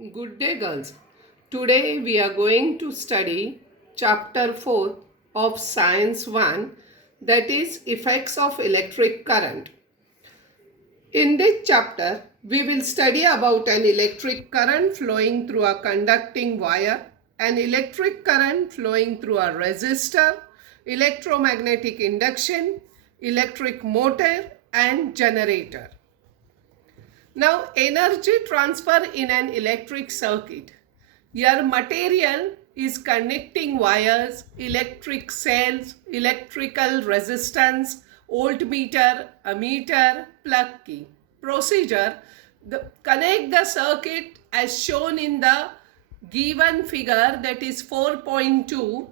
Good day, girls. Today we are going to study chapter 4 of Science 1, that is effects of electric current. In this chapter, we will study about an electric current flowing through a conducting wire, an electric current flowing through a resistor, electromagnetic induction, electric motor and generator. Now, energy transfer in an electric circuit. Your material is connecting wires, electric cells, electrical resistance, voltmeter, ammeter, plug key. Procedure: connect the circuit as shown in the given figure, that is 4.2.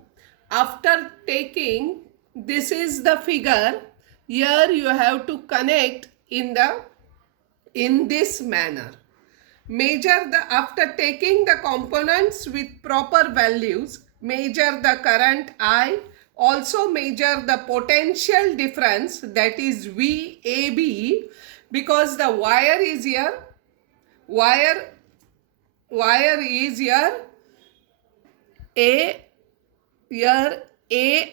After taking, this is the figure, here you have to connect in this manner. Measure the, after taking the components with proper values, measure the current I, also measure the potential difference, that is VAB, because the wire is here, wire is here, A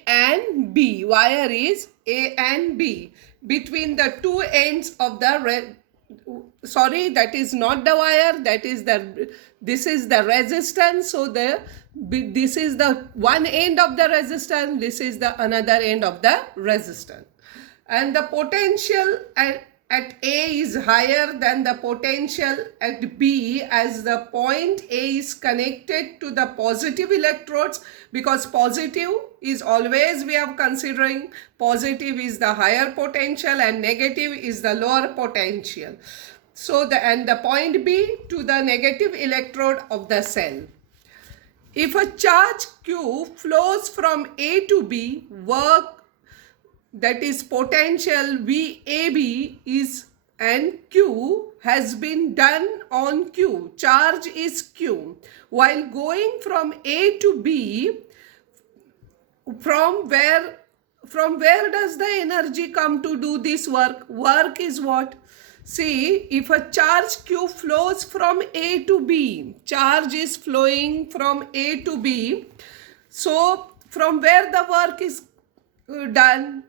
and B, wire is A and B. Between the two ends of the that is not the wire, this is the resistance. So this is the one end of the resistance, this is the another end of the resistance, and the potential at A is higher than the potential at B, as the point A is connected to the positive electrodes, because positive is always, we are considering positive is the higher potential and negative is the lower potential. So the point B to the negative electrode of the cell. If a charge Q flows from A to B, work, that is potential VAB is, and Q has been done on Q. Charge is Q. While going from A to B, from where does the energy come to do this work? Work is what? See, if a charge Q flows from A to B, charge is flowing from A to B. So from where the work is done?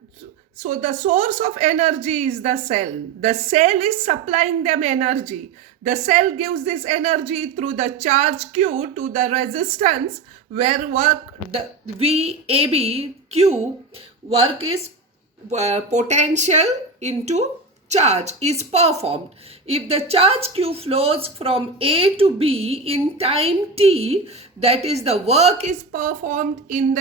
So the source of energy is the cell. The cell is supplying them energy. The cell gives this energy through the charge Q to the resistance, where work, the VAB Q, work is potential into charge is performed. If the charge Q flows from A to B in time t, that is the work is performed in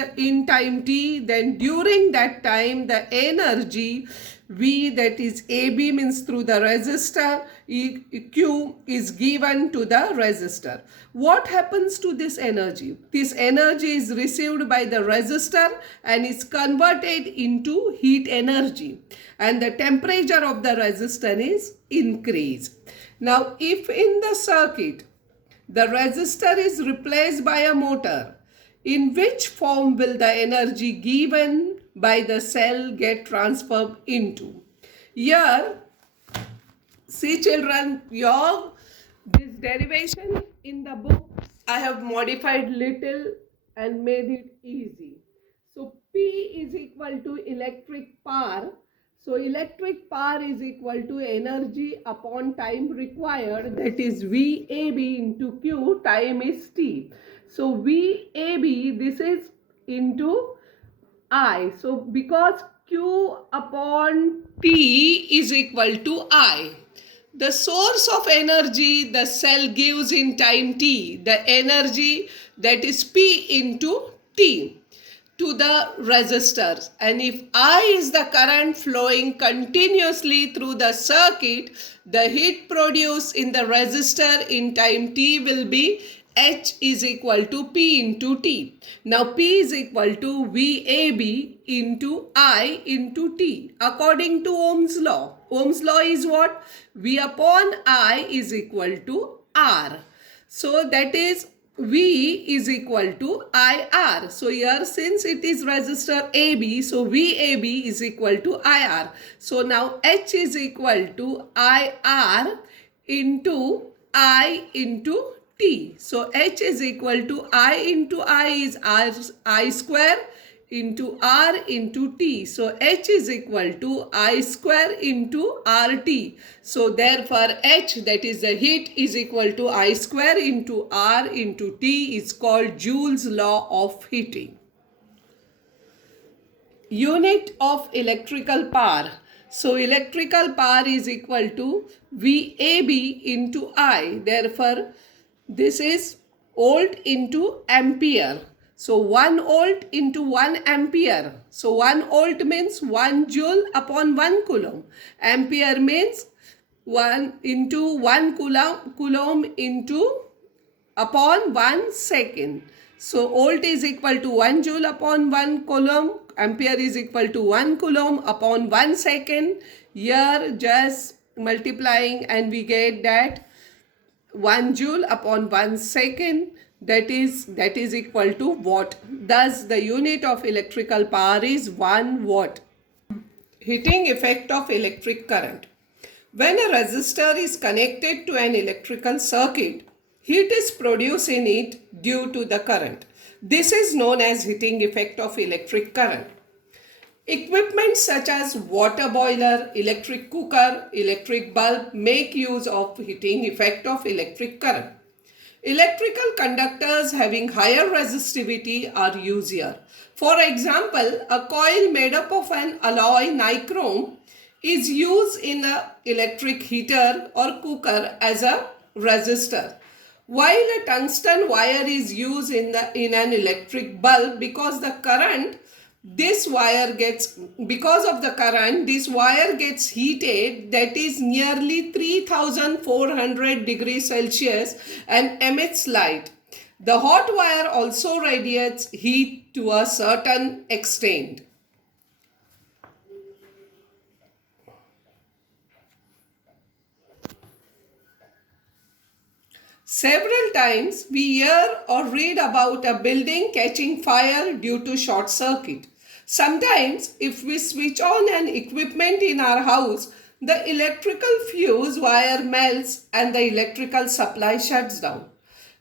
time t, then during that time the energy V, that is AB, means through the resistor, Q is given to the resistor. What happens to this energy? This energy is received by the resistor and is converted into heat energy, and the temperature of the resistor is increased. Now, if in the circuit the resistor is replaced by a motor, in which form will the energy given by the cell get transferred into? Here, see children, this derivation in the book I have modified little and made it easy. So P is equal to electric power. So electric power is equal to energy upon time required, that is VAB into Q, time is T. So VAB, this is into I. So because Q upon T is equal to I. The source of energy the cell gives in time t, the energy, that is P into T, to the resistors. And if I is the current flowing continuously through the circuit, the heat produced in the resistor in time t will be H is equal to P into T. Now P is equal to VAB into I into T according to Ohm's law. Ohm's law is what? V upon I is equal to R. So that is V is equal to IR. So here, since it is resistor AB, so VAB is equal to IR. So now H is equal to IR into I into T. So H is equal to I into I is R, I square into R into T. So H is equal to I square into RT. So therefore H, that is the heat, is equal to I square into R into T, is called Joule's law of heating. Unit of electrical power. So electrical power is equal to VAB into I. Therefore, this is volt into ampere. So 1 volt into 1 ampere. So 1 volt means 1 joule upon 1 coulomb. Ampere means 1 into 1 coulomb into upon 1 second. So volt is equal to 1 joule upon 1 coulomb. Ampere is equal to 1 coulomb upon 1 second. Here just multiplying and we get that 1 joule upon 1 second, that is equal to watt. Thus the unit of electrical power is 1 watt. Heating effect of electric current. When a resistor is connected to an electrical circuit, heat is produced in it due to the current. This is known as heating effect of electric current. Equipment such as water boiler, electric cooker, electric bulb make use of heating effect of electric current. Electrical conductors having higher resistivity are used here. For example, a coil made up of an alloy nichrome is used in an electric heater or cooker as a resistor, while a tungsten wire is used in an electric bulb because the current this wire gets heated, that is nearly 3400 degrees Celsius, and emits light. The hot wire also radiates heat to a certain extent. Several times we hear or read about a building catching fire due to short circuit. Sometimes if we switch on an equipment in our house, the electrical fuse wire melts and the electrical supply shuts down.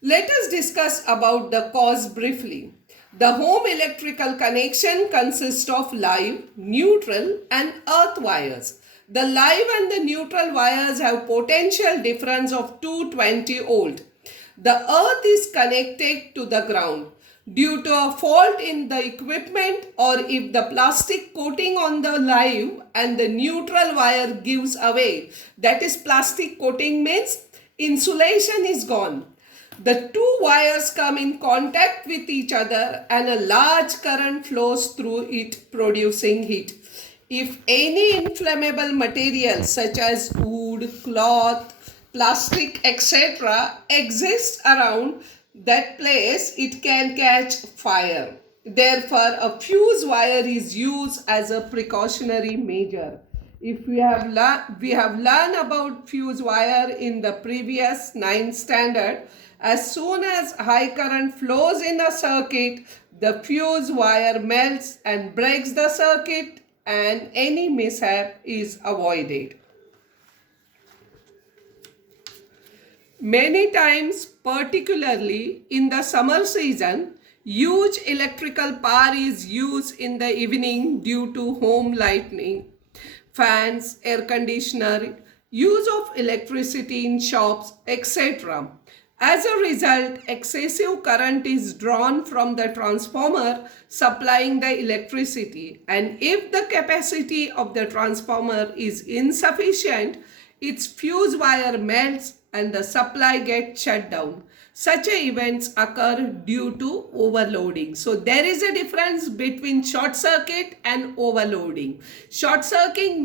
Let us discuss about the cause briefly. The home electrical connection consists of live, neutral and earth wires. The live and the neutral wires have potential difference of 220 volt. The earth is connected to the ground. Due to a fault in the equipment, or if the plastic coating on the live and the neutral wire gives away, that is plastic coating means insulation is gone. The two wires come in contact with each other and a large current flows through it, producing heat. If any inflammable material such as wood, cloth, plastic, etc. exists around that place, it can catch fire. Therefore, a fuse wire is used as a precautionary measure. If we have learned about fuse wire in the previous 9th standard, as soon as high current flows in a circuit, the fuse wire melts and breaks the circuit and any mishap is avoided. Many times, particularly in the summer season, huge electrical power is used in the evening due to home lighting, fans, air conditioner, use of electricity in shops, etc. As a result, excessive current is drawn from the transformer supplying the electricity, and if the capacity of the transformer is insufficient, its fuse wire melts and the supply gets shut down. Such events occur due to overloading. So there is a difference between short circuit and overloading. Short circuit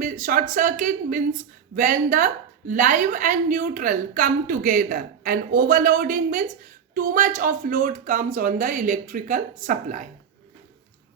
means when the live and neutral come together, and overloading means too much of load comes on the electrical supply.